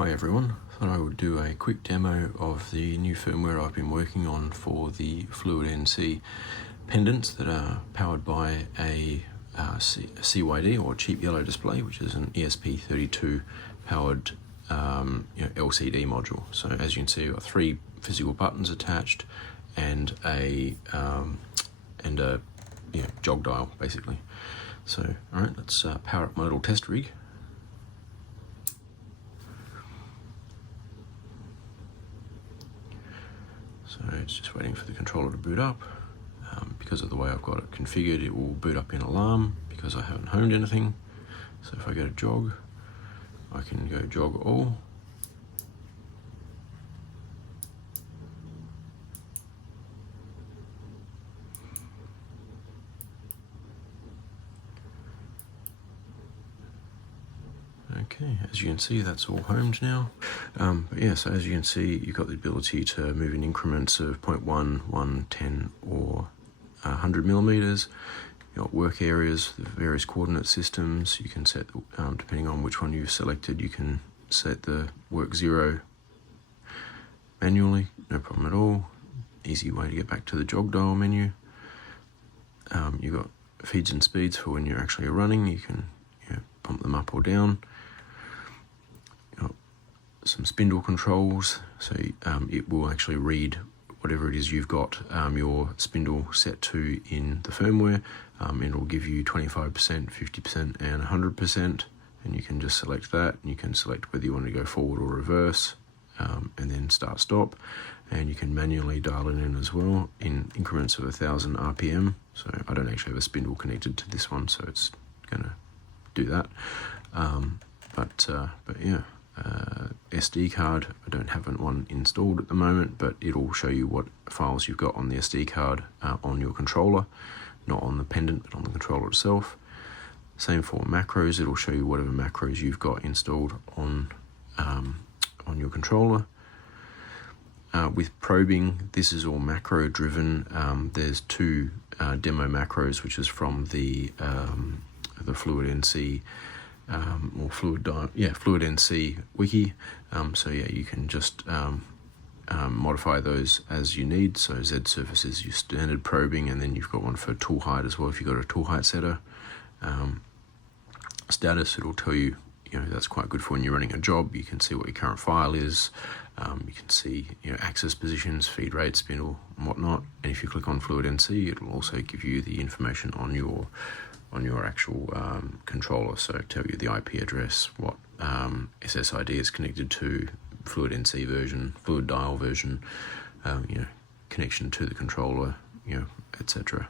Hi everyone, thought I would do a quick demo of the new firmware I've been working on for the FluidNC pendants that are powered by a CYD or cheap yellow display, which is an ESP32 powered LCD module. So as you can see, I've got 3 physical buttons attached and a jog dial basically. So alright, let's power up my little test rig. So it's just waiting for the controller to boot up. Because of the way I've got it configured, it will boot up in alarm because I haven't homed anything. So if I go to jog, I can go jog all. Okay, as you can see, that's all homed now. But yeah, so as you can see, you've got the ability to move in increments of 0.1, 1, 10, or 100 millimeters. You've got work areas, the various coordinate systems. You can set, depending on which one you've selected, you can set the work 0 manually, no problem at all. Easy way to get back to the jog dial menu. You've got feeds and speeds for when you're actually running. You can pump them up or down. Some spindle controls, so it will actually read whatever it is you've got your spindle set to in the firmware. It will give you 25%, 50% and 100%, and you can just select that, and you can select whether you want to go forward or reverse, and then start stop, and you can manually dial it in as well in increments of 1000 RPM. So I don't actually have a spindle connected to this one, so it's gonna do that. But yeah. SD card, I don't have one installed at the moment, but it'll show you what files you've got on the SD card on your controller, not on the pendant but on the controller itself. Same for macros, it'll show you whatever macros you've got installed on your controller. With probing, this is all macro driven. There's 2 demo macros, which is from the FluidNC or FluidDial, FluidNC wiki. So yeah, you can just modify those as you need. So Z surface is your standard probing, and then you've got one for tool height as well if you've got a tool height setter. Status, it'll tell you, that's quite good for when you're running a job. You can see what your current file is. You can see axis positions, feed rate, spindle, and whatnot. And if you click on FluidNC, it will also give you the information on your actual controller, so tell you the IP address, what SSID is connected to, FluidNC version, FluidDial version, connection to the controller, etc.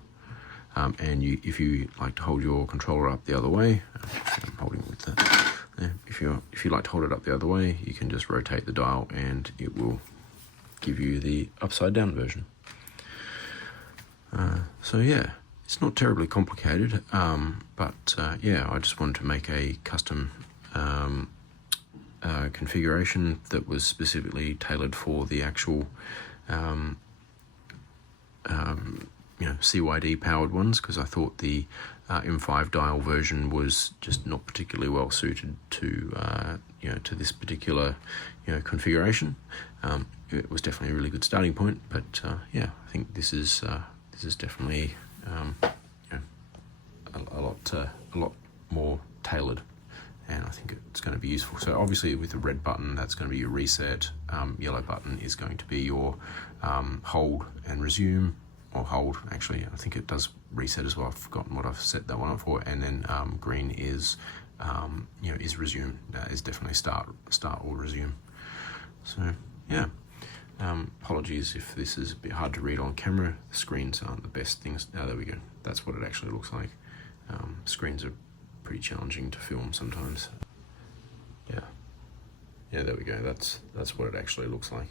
And if you like to hold your controller up the other way, I'm holding with that. If you like to hold it up the other way, you can just rotate the dial, and it will give you the upside down version. So yeah. It's not terribly complicated, but yeah, I just wanted to make a custom configuration that was specifically tailored for the actual CYD powered ones, because I thought the M5 dial version was just not particularly well suited to to this particular configuration. It was definitely a really good starting point, but yeah, I think this is definitely a lot more tailored, and I think it's going to be useful. So obviously with the red button, that's going to be your reset. Yellow button is going to be your hold and resume, or hold actually, I think it does reset as well. I've forgotten what I've set that one up for. And then green is is resume. Is definitely start or resume. So yeah. Apologies if this is a bit hard to read on camera. The screens aren't the best things. Oh, there we go. That's what it actually looks like. Screens are pretty challenging to film sometimes. Yeah, there we go. That's what it actually looks like.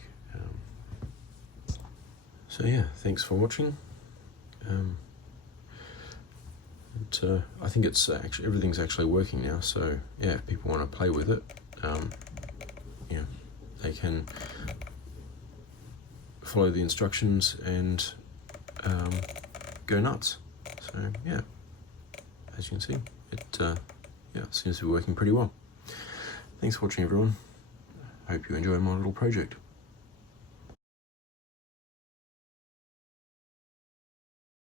So yeah, thanks for watching. I think it's actually everything's actually working now. So yeah, if people want to play with it, they can follow the instructions and go nuts. So yeah, as you can see, it seems to be working pretty well. Thanks for watching, everyone. hope you enjoy my little project.